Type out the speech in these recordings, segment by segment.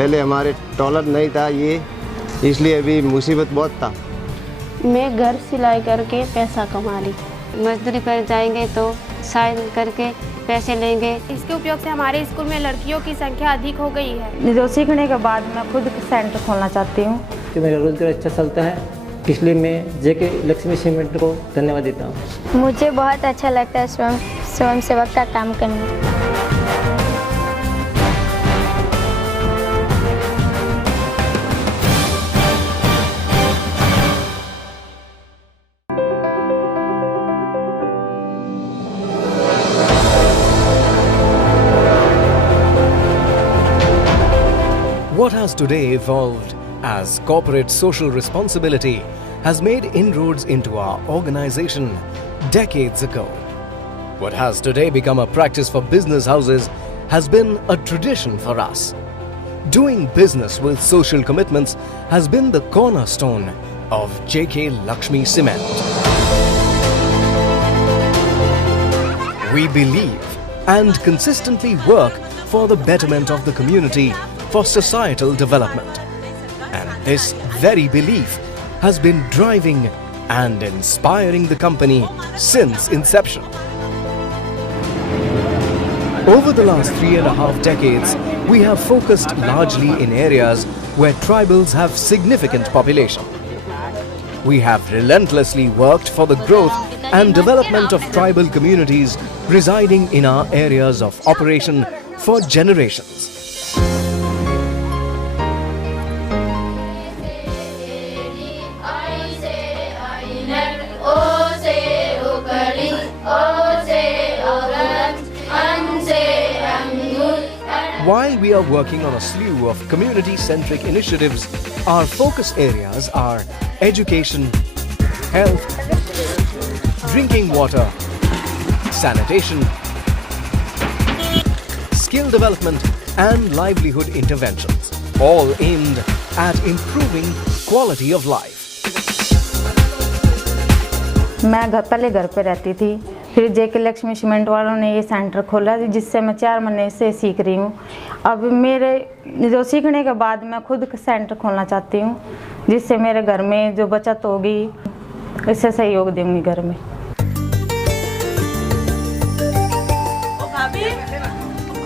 पहले हमारे टॉयलेट नहीं था ये, इसलिए अभी मुसीबत बहुत था। मैं घर सिलाई करके पैसा कमा रही, मजदूरी पर जाएंगे तो साइन करके पैसे लेंगे। इसके उपयोग से हमारे स्कूल में लड़कियों की संख्या अधिक हो गई है। जो सीखने के बाद मैं खुद सेंटर खोलना चाहती हूँ कि मेरा रोजगार अच्छा चलता है, इसलिए मैं जेके लक्ष्मी सीमेंट को धन्यवाद देता हूँ। मुझे बहुत अच्छा लगता है स्वयं सेवक का काम करना। What has today evolved as corporate social responsibility has made inroads into our organization decades ago. What has today become a practice for business houses has been a tradition for us. Doing business with social commitments has been the cornerstone of JK Lakshmi Cement. We believe and consistently work for the betterment of the community, for societal development. And this very belief has been driving and inspiring the company since inception. Over the last 3.5 decades, we have focused largely in areas where tribals have significant population. We have relentlessly worked for the growth and development of tribal communities residing in our areas of operation for generations. While we are working on a slew of community-centric initiatives, our focus areas are education, health, drinking water, sanitation, skill development and livelihood interventions, all aimed at improving quality of life. मैं पहले घर पे रहती थी, फिर जेके Lakshmi cement वालों ने ये सेंटर खोला जिससे मैं 4 महीने से सीख रही हूँ। अब मेरे जो सीखने के बाद मैं खुद सेंटर खोलना चाहती हूँ, जिससे मेरे घर में जो बचत होगी इससे सहयोग दूंगी घर में।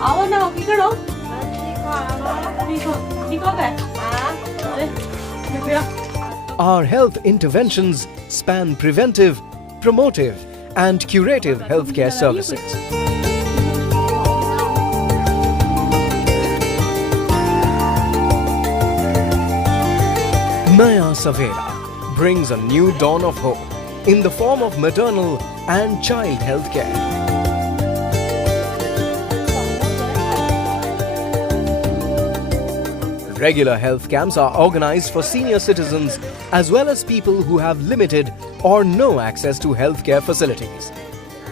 आओ ना, Our health interventions span preventive, promotive and curative healthcare services. Naya Savera brings a new dawn of hope in the form of maternal and child healthcare. Regular health camps are organized for senior citizens as well as people who have limited or no access to healthcare facilities.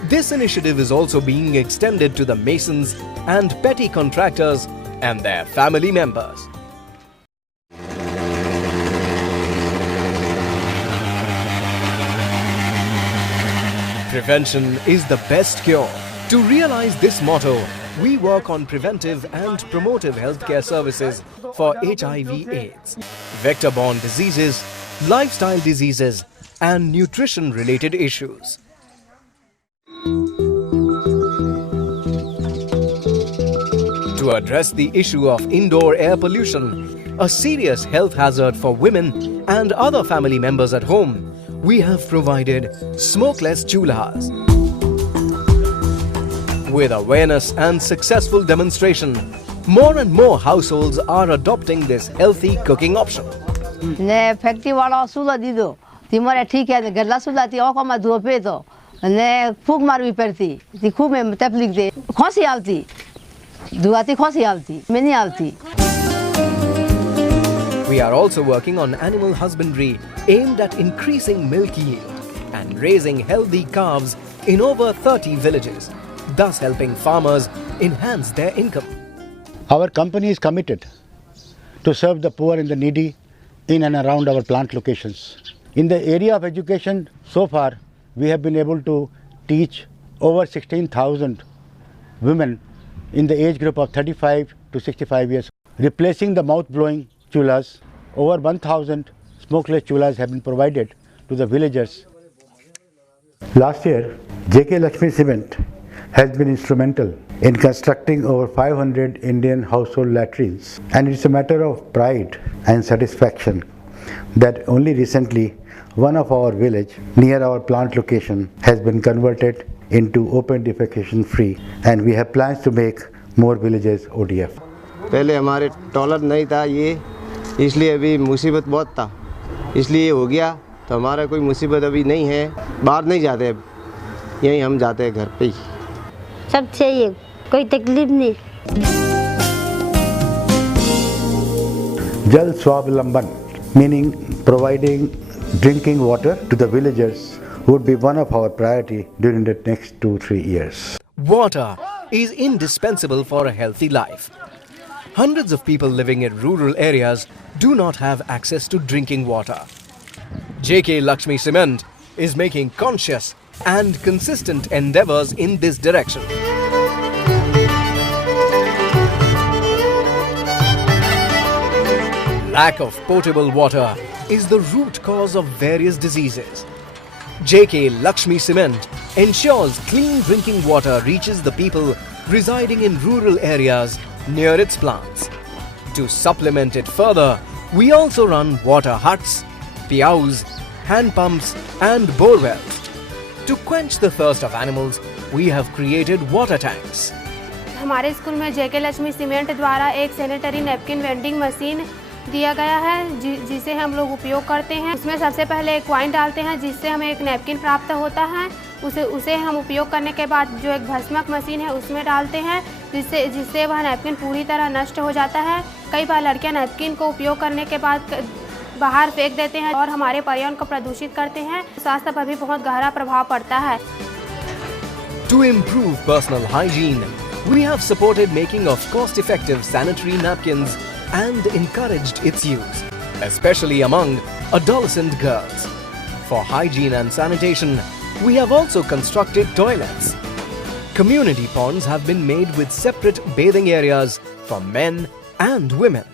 This initiative is also being extended to the masons and petty contractors and their family members. Prevention is the best cure. To realize this motto, we work on preventive and promotive healthcare services for HIV/AIDS, vector-borne diseases, lifestyle diseases, and nutrition-related issues. To address the issue of indoor air pollution, a serious health hazard for women and other family members at home, we have provided smokeless chulhas. With awareness and successful demonstration, more and more households are adopting this healthy cooking option. ने factory वाला सुला दी दो तिमरे ठीक है गल्ला सुला ती ओको मा दो पे तो ने फूक मार भी पड़ती ती खूब में तकलीफ दे खांसी आती दुआती खांसी आती मैं नहीं आती. We are also working on animal husbandry aimed at increasing milk yield and raising healthy calves in over 30 villages, thus helping farmers enhance their income. Our company is committed to serve the poor and the needy in and around our plant locations. In the area of education, so far, we have been able to teach over 16,000 women in the age group of 35 to 65 years. replacing the mouth-blowing chulhas. Over 1,000 smokeless chulhas have been provided to the villagers. Last year, JK Lakshmi Cement has been instrumental in constructing over 500 Indian household latrines, and it's a matter of pride and satisfaction that only recently one of our village near our plant location has been converted into open defecation free, and we have plans to make more villages ODF. पहले हमारे toilet नहीं था ये, इसलिए अभी मुसीबत बहुत था, इसलिए हो गया। तो हमारा कोई मुसीबत अभी नहीं है, बाहर नहीं जाते, अब यहीं हम जाते हैं घर पे ही। सब चाहिए, कोई तकलीफ नहीं। Jal Swavalamban, meaning providing drinking water to the villagers, would be one of our priority during the next 2-3 years. Water is indispensable for a healthy life. Hundreds of people living in rural areas do not have access to drinking water. JK Lakshmi Cement is making conscious and consistent endeavors in this direction. Lack of potable water is the root cause of various diseases. JK Lakshmi Cement ensures clean drinking water reaches the people residing in rural areas near its plants. To supplement it further, we also run water huts, piaus, hand pumps and bore wells. To quench the thirst of animals, we have created water tanks. हमारे school में जेके Lakshmi cement द्वारा एक sanitary napkin vending machine दिया गया है, जिसे हम लोग उपयोग करते हैं। उसमें सबसे पहले एक कॉइन डालते हैं, जिससे हमें एक नैपकिन प्राप्त होता है। उसे हम उपयोग करने के बाद जो एक भस्मक मशीन है उसमें डालते हैं, जिससे वह नैपकिन पूरी तरह नष्ट हो जाता है। कई बार लड़कियां नैपकिन को उपयोग करने के बाद बाहर फेंक देते हैं और हमारे पर्यावरण को प्रदूषित करते हैं। स्वास्थ्य पर भी बहुत गहरा प्रभाव पड़ता है। To improve personal hygiene, we have supported making of cost-effective sanitary napkins and encouraged its use, especially among adolescent girls. For hygiene and sanitation, we have also constructed toilets. Community ponds have been made with separate bathing areas for men and women.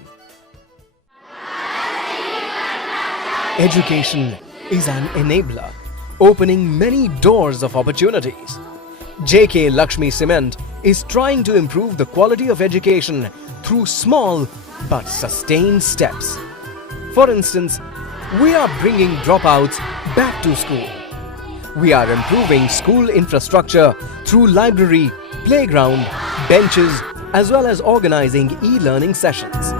Education is an enabler, opening many doors of opportunities. JK Lakshmi Cement is trying to improve the quality of education through small but sustained steps. For instance, we are bringing dropouts back to school. We are improving school infrastructure through library, playground, benches, as well as organizing e-learning sessions.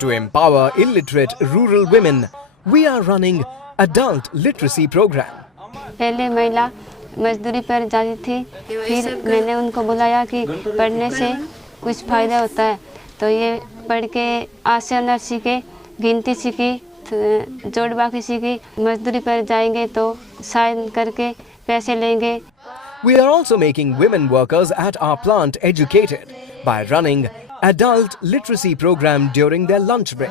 To empower illiterate rural women, we are running adult literacy program. पहले महिला मजदूरी पर जाती थी, फिर मैंने उनको बुलाया कि पढ़ने से कुछ फ़ायदा होता है, तो ये पढ़ के आशा नर सीखे, गिनती सीखी, जोड़ बाकी सीखी। मजदूरी पर जाएंगे तो साइन करके पैसे लेंगे। We are also making women workers at our plant educated by running adult literacy program during their lunch break.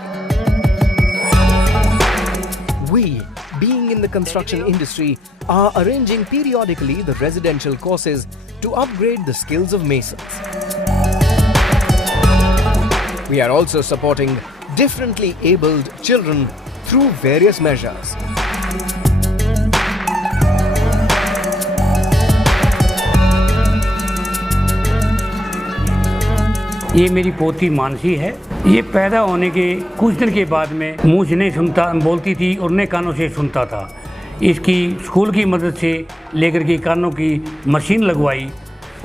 We, being in the construction industry, are arranging periodically the residential courses to upgrade the skills of masons. We are also supporting differently abled children through various measures. ये मेरी पोती मानसी है। ये पैदा होने के कुछ दिन के बाद में मुंह से नहीं सुनता, बोलती थी और नए कानों से सुनता था। इसकी स्कूल की मदद से लेकर के कानों की मशीन लगवाई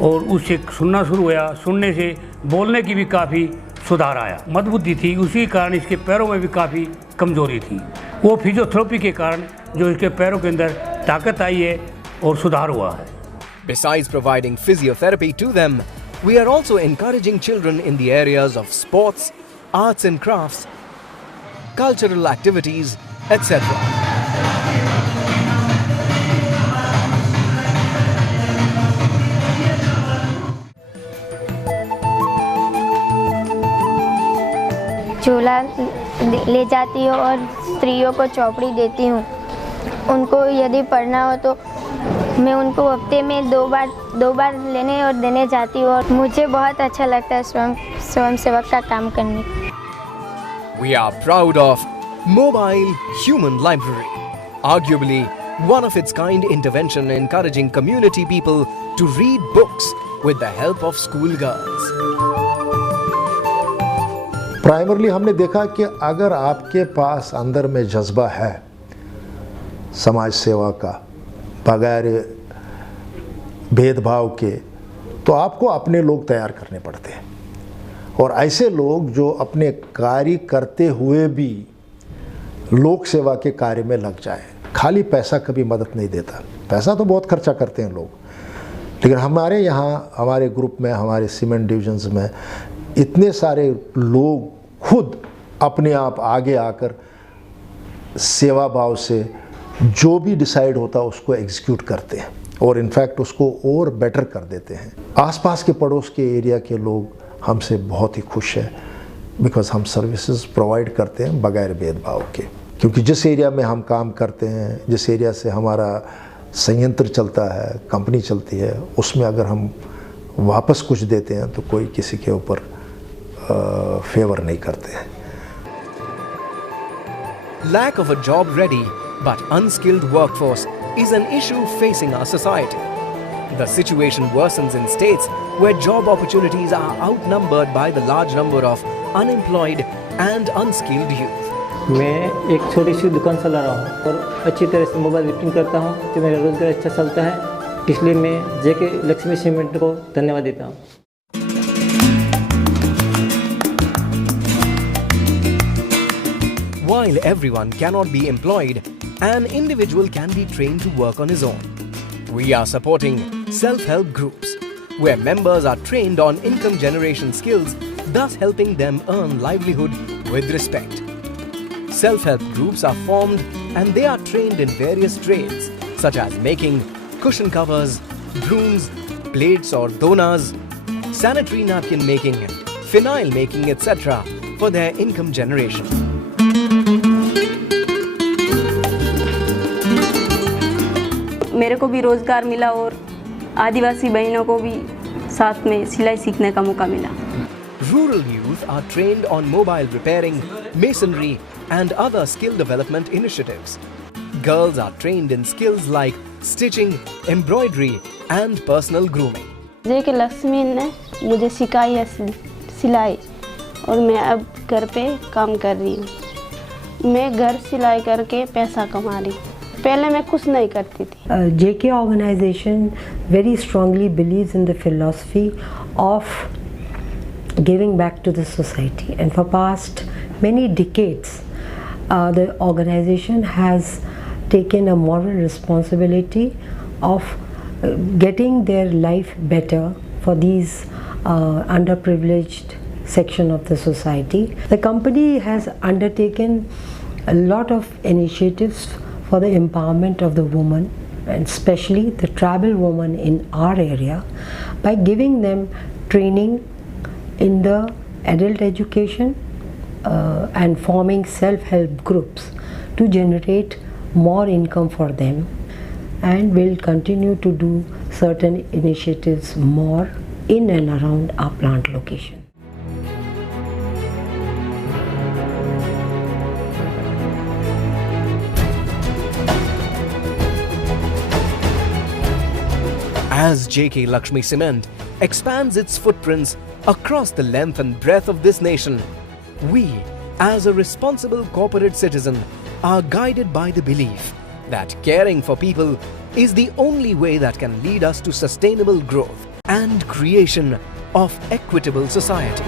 और उससे सुनना शुरू हुआ। सुनने से बोलने की भी काफ़ी सुधार आया। मंदबुद्धि थी, उसी कारण इसके पैरों में भी काफ़ी कमज़ोरी थी। वो फिजियोथेरेपी के कारण जो इसके पैरों के अंदर ताकत आई है और सुधार हुआ है। Besides providing physiotherapy to them, we are also encouraging children in the areas of sports, arts and crafts, cultural activities, etc. झूला ले जाती हूँ और स्त्रियों को चौपड़ी देती हूँ। उनको यदि पढ़ना हो तो मैं उनको हफ्ते में दो बार लेने और देने जाती हूँ और मुझे बहुत अच्छा लगता है स्वयं सेवक का काम करने। We are proud of Mobile Human Library, arguably one of its kind intervention encouraging community people to read books with the help of schoolgirls. Primarily हमने देखा कि अगर आपके पास अंदर में जज्बा है समाज सेवा का बगैर भेदभाव के, तो आपको अपने लोग तैयार करने पड़ते हैं और ऐसे लोग जो अपने कार्य करते हुए भी लोक सेवा के कार्य में लग जाए। खाली पैसा कभी मदद नहीं देता, पैसा तो बहुत खर्चा करते हैं लोग, लेकिन हमारे यहाँ हमारे ग्रुप में हमारे सीमेंट डिविजन्स में इतने सारे लोग खुद अपने आप आगे आकर सेवा भाव से जो भी डिसाइड होता है उसको एग्जीक्यूट करते हैं और इनफैक्ट उसको और बेटर कर देते हैं। आसपास के पड़ोस के एरिया के लोग हमसे बहुत ही खुश हैं बिकॉज़ हम सर्विसेज प्रोवाइड करते हैं बगैर भेदभाव के, क्योंकि जिस एरिया में हम काम करते हैं, जिस एरिया से हमारा संयंत्र चलता है, कंपनी चलती है, उसमें अगर हम वापस कुछ देते हैं तो कोई किसी के ऊपर फेवर नहीं करते हैं। Lack of a job ready but unskilled workforce is an issue facing our society. The situation worsens in states where job opportunities are outnumbered by the large number of unemployed and unskilled youth. मैं एक छोटी सी दुकान चला रहा हूँ और अच्छी तरह से मोबाइल रिपेयरिंग करता हूँ, जो मेरा रोजगार अच्छा चलता है, इसलिए मैं जेके लक्ष्मी सीमेंट को धन्यवाद देता हूँ। While everyone cannot be employed, an individual can be trained to work on his own. We are supporting self-help groups, where members are trained on income generation skills, thus helping them earn livelihood with respect. Self-help groups are formed and they are trained in various trades, such as making cushion covers, brooms, plates or donas, sanitary napkin making, phenyl making, etc. for their income generation. मेरे को भी रोज़गार मिला और आदिवासी बहनों को भी साथ में सिलाई सीखने का मौका मिला। Rural youth are trained on mobile repairing, masonry and other skill development initiatives. Girls are trained in skills like stitching, embroidery and personal grooming. जेके लक्ष्मी ने मुझे सिखाई है सिलाई और मैं अब घर पे काम कर रही हूँ। मैं घर सिलाई करके पैसा कमा रही हूँ। पहले मैं कुछ नहीं करती थी। JK organization very strongly believes in the philosophy of giving back to the society, and for past many decades the organization has taken a moral responsibility of getting their life better for these underprivileged section of the society. The company has undertaken a lot of initiatives for the empowerment of the woman, and especially the tribal woman in our area, by giving them training in the adult education and forming self-help groups to generate more income for them, and will continue to do certain initiatives more in and around our plant location. As JK Lakshmi Cement expands its footprints across the length and breadth of this nation, we, as a responsible corporate citizen, are guided by the belief that caring for people is the only way that can lead us to sustainable growth and creation of equitable society.